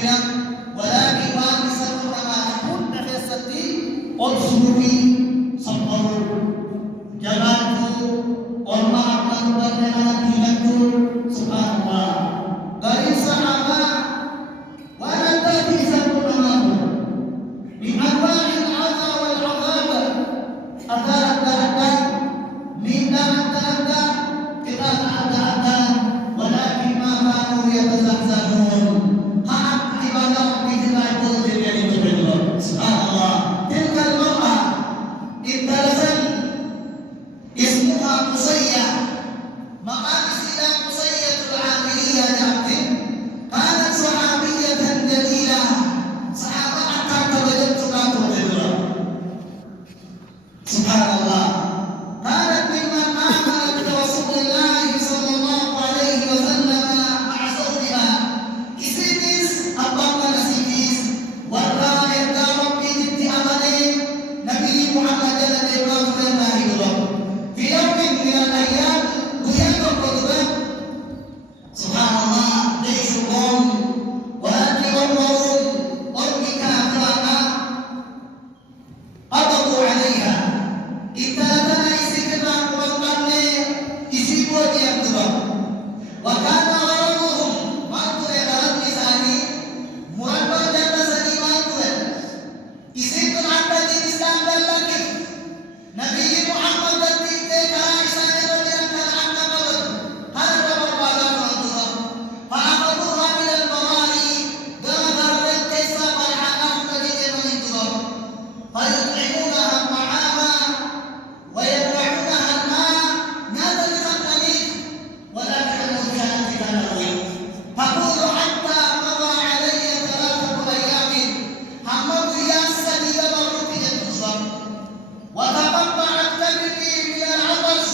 bilang wala iwan sa mga hapon na kesati otsuri sampur jangan tu orma akan berjalan hingga subhanallah dari sahabat wanita di satu nama di anwa'il adha wal azab ada minta ada kita ada walakin ma kanu yatazahzahun hak ibadah billahi qul dari Allah subhanallah tilka al-mar'a ibtalasan ismuha Qusayyah maka istilah Qusayyatul Amiliyah diaktif kanat sahabiyatan jalilah sahabat akan kebajikan suka kebajikan subhanallah kanat mimman amanat bi Rasulillah sallallahu alaihi wasallam ma'a zawjiha isinis abang nasibis wala irda rabbi di amane Nabi Muhammad sallallahu alaihi wasallam fi yawmin min al-ayyam buyatun qudban subhanallah daishum wa atiwahum rabbika aflana ababu alaiha itatana isikna kuwanne isibo diaktuba wa kana gharamuhum matu edaran misani muhabba janna sani matu isikna anda di Islam dan lagi Nabi Muhammad dan kita Aisyah radhiyallahu anha kabar hada berbala Allah fa'aduha min al-mawali darar kaisa barhaqan kadije itu fayut'imunaha ta'ama wa yad'unaha al-ma nada lisanani wa la ta'lamu kanat tanawi faqulu hatta qada alayya thalathatu ayamin hamma yasani dabaru fi al-tusab وتقطعت كبدي من العطش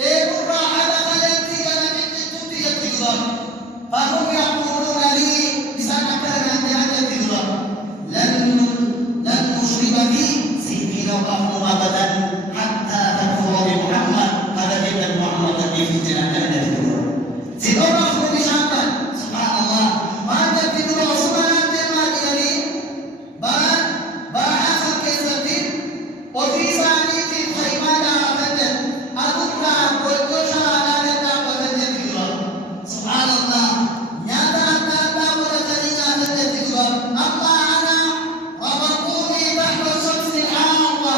ليمر على خيلتي لم تؤتي التجرة فهم يقولون لي بسنة كان عند التجرة لن نشرب بي سنين وقفوا أبدا حتى تكفر بمحمد هذا جدا محمد في جنة التجرة سيدنا أخبر بشأن سبحان الله ما التجرة سبحان الله يعني باع كيسة وفي ثانية خيمانا فتن أدوكنا والكوشا على فتن تجرى سبحان الله نياتا أنتا ولتنينا فتن تجرى الله أنا وبقوني تحت الشمس الحامة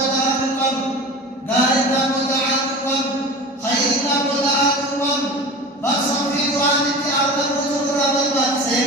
godaan qabu, gaariidhaan godaan qabu, khayriidhaan godaan qabu, baksoon fi quraanitti argamuutu irraa barbaachisee